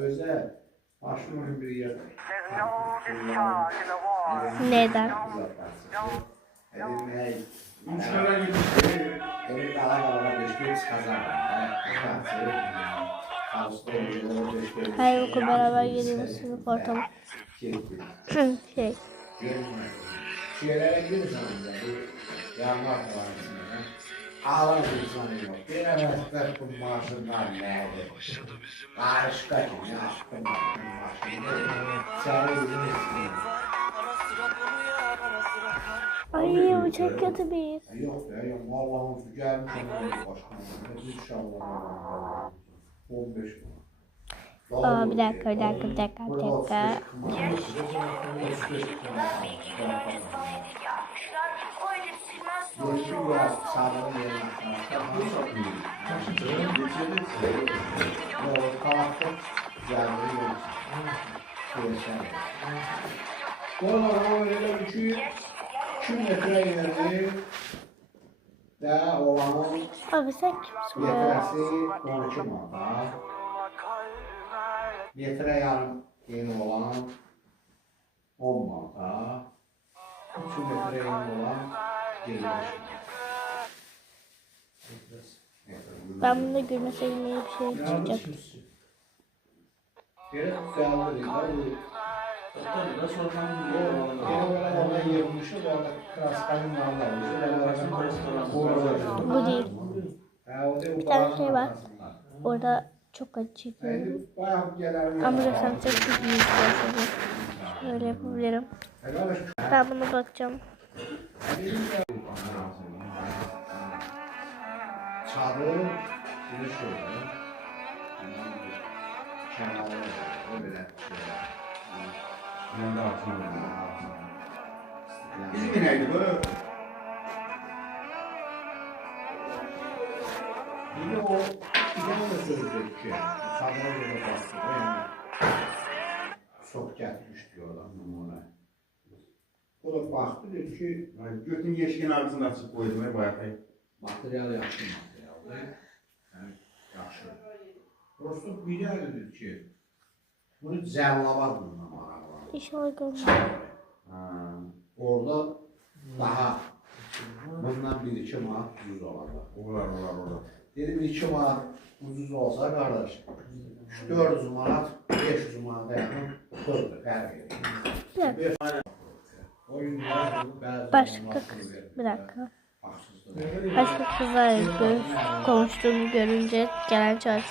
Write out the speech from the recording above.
Özde başımın bir yer. Neden? Emin dağlar beşiktaş kazandı. Her okul beraber geliyoruz sınıf ortamı. Şey. Şeylere gidiyoruz ama yağmur var. Ağlar insanı yok. Bir evvel bu maaşından nerede? Karışta kim ya? Aşkım maaşından. Sen izin Ay bu çok kötü bir his. yok ya, yok. Allah'ım gelmiş başkanım. İnşallah. 15 Aa, bir dakika. Geçim biraz sağlığın yerine. Kalktım. Oralar öyle 2 metre ileri de olanın Abi sen kimsin be? metresi 12 manat. Metre yarım yeni olan 10 manat. 3 metre yeni olan 25 manat. Ben bunu gülmeseydim iyi bir şey çıkacak. Gerek geldi. Tabii da sormam gene orada yığılmışı orada kraskalın Bu değil. Bir tane şey var. Orada çok acı çekiyorum. Ama sen çok iyi istiyorsun. Şöyle yapabilirim. Ben buna bakacağım. Çadır bir şöyle. Kenarı böyle. Ben de hatırlıyorum. İsmi neydi bu? Bir de o da söyleyecek ki çadır'a göre bastı. Çok gelmiş diyor adam numara. O da baktı dedi ki Götün yeşiğin ağzını açıp koydum bayağı. materyal yaxşı materialdır. Yəni yaxşı. Prosto bir yer dedi ki bunu cəllavad bununla maraqlanır. İnşallah görmem. Orada daha bundan 1-2 manat ucuz olacaq. Olar. Dedim 2 manat ucuz olsa qardaş 400 manat 500 manata yaxın puldur fərq edir. Bir dakika. Başka kızlar konuştuğumu görünce gelen çağrısı